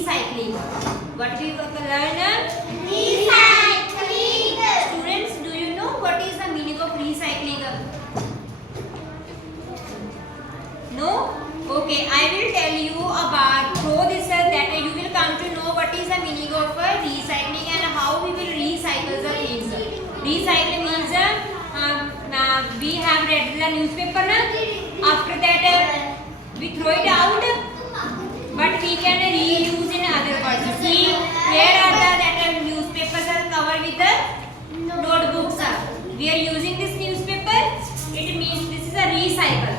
recycling. What we will learn? Recycling. Students, do you know what is the meaning of recycling? No? Okay, I will tell you about through this that you will come to know what is the meaning of recycling and how we will recycle the things. Recycling means we have read the newspaper. After that we throw it out, but we can reuse in other words. See, here are the newspapers are covered with the notebooks. We are using this newspaper. It means this is a recycle.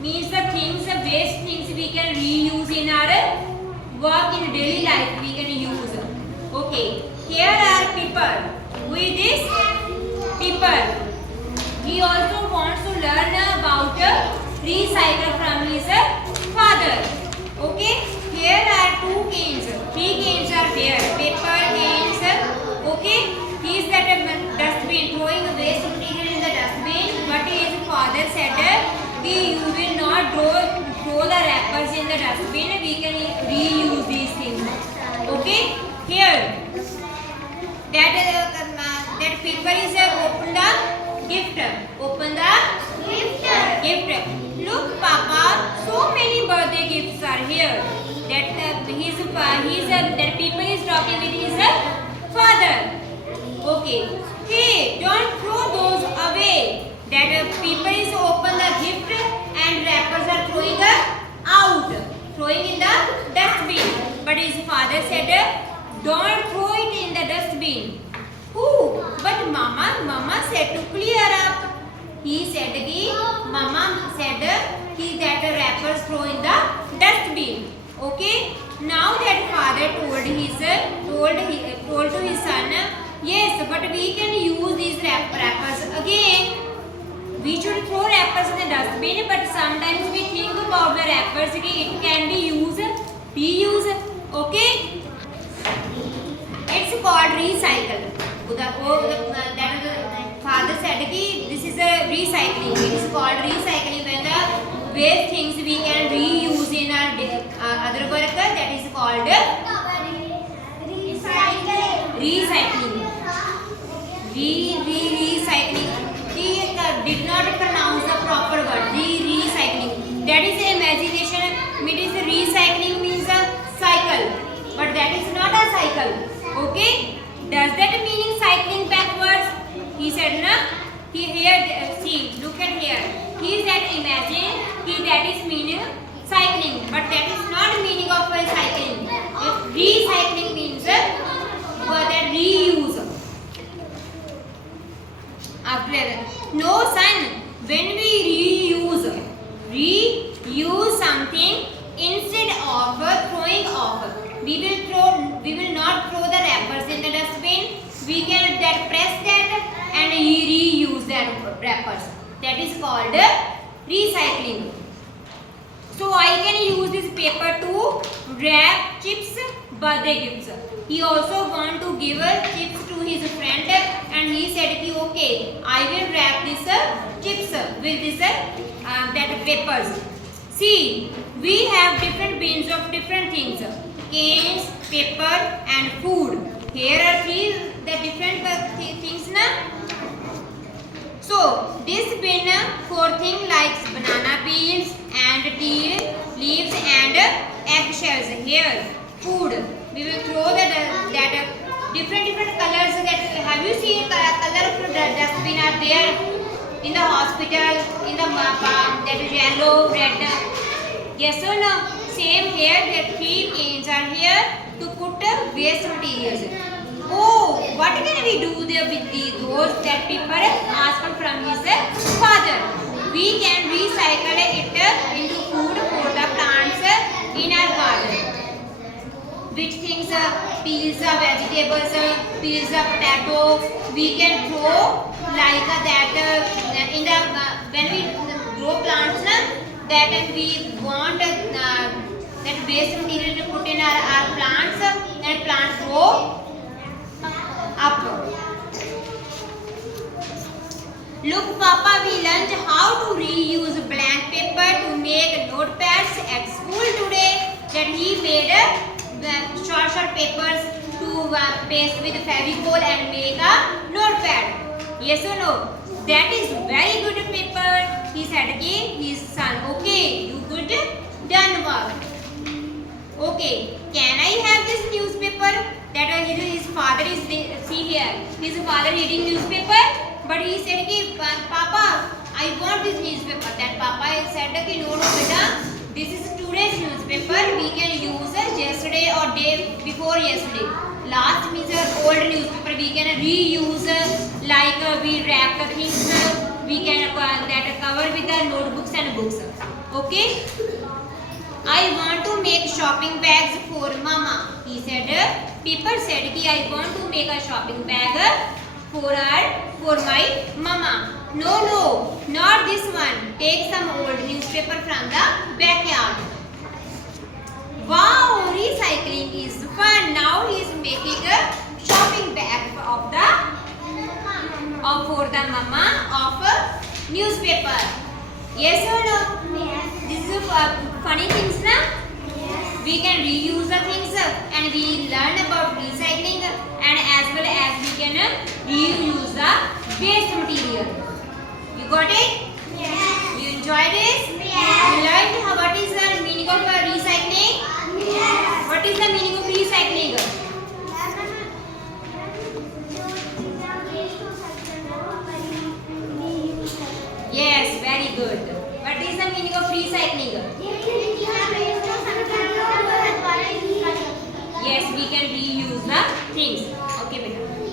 Means the things, the waste things we can reuse in our work in daily life. We can use. Okay. Here are people. Who is this? People. He also wants to learn about recycle from his father. Okay. Here are two canes. Three canes are there. Paper canes. Okay. He is at a dustbin, throwing waste material in the dustbin. But his father said, you will not throw the wrappers in the dustbin. We can reuse these things. Okay. Here. That people is open the gift. Open the gift. Look, Papa, so many birthday gifts are here. That people is talking with his father. Okay. Hey, don't throw those away. That people is open the gift and wrappers are throwing out, throwing in the dustbin. But his father said, don't throw it in the dustbin. Who? But Mama said to clear up. He said, Mama said that the wrappers throw in the dustbin. Okay. Now that father told to his son, yes, but we can use these wrappers again. We should throw wrappers in the dustbin, but sometimes we think about the wrappers. It can be used, reuse. Okay. It's called recycle. That father said this is a recycling. It is called recycling when the waste things we can reuse in our other work. That is called recycling. Recycling. He did not pronounce the proper word. Recycling. That is imagination. It is recycling means a cycle, but that is not a cycle. Okay. Does that meaning cycling backwards? He said no. Here, see, look at here. He said imagine. That is meaning cycling, but that is not meaning of cycling. Recycling means that reuse. After no son, when we reuse something instead of throwing off, we will not throw the wrappers in the dustbin. We can press that and reuse that wrappers. That is called recycling. So I can use this paper to wrap chips, birthday gifts. He also want to give chips to his friend, and he said, okay, I will wrap this chips with this that papers. See, we have different bins of different things: canes, paper, and food. Here are the different things na. So this bin for things like banana peels and tea leaves and eggshells. Here food. We will throw that different colors. That have you seen colorful dustbin are there in the hospital, in the that is yellow, red. Yes or no? Same here. That 3 canes are here to put waste materials. Oh, what can we do there with those that people asked from his father? We can recycle it into food for the plants in our garden. Which things, peels of vegetables, peels of potato, we can throw like that in the when we grow plants, that we want that waste material to put in our plants, and plants grow up. Look, Papa, we learned how to reuse blank paper to make notepads at school today. That he made a wash our papers to paste with Fevicol and make a notepad. Yes or no? That is very good paper. He said again his son. Okay, you good done work. Okay, can I have this newspaper? That his father is see here. His father reading newspaper, but he said कि Papa, I want this newspaper. That Papa said कि no beta, this is today's newspaper. We can use yesterday or day before yesterday. Last means old newspaper. We can reuse like we wrap the things. We can that cover with the notebooks and books. Okay. I want to make shopping bags for mama. He said, people said कि I want to make a shopping bag for my mama. No, not this one. Take some old newspaper from the backyard. Wow, recycling is fun. Now he is making a shopping bag for the mama of newspaper. Yes or no? Yes. This is funny things, na? Yes. We can reuse the things and we learn about recycling and as well as we can reuse the waste material. You got it? Yes. You enjoyed it? Yes. You learned what is the meaning of recycling? Yes. What is the meaning of recycling? Yes, very good. What is the meaning of recycling? Yes, we can reuse the things.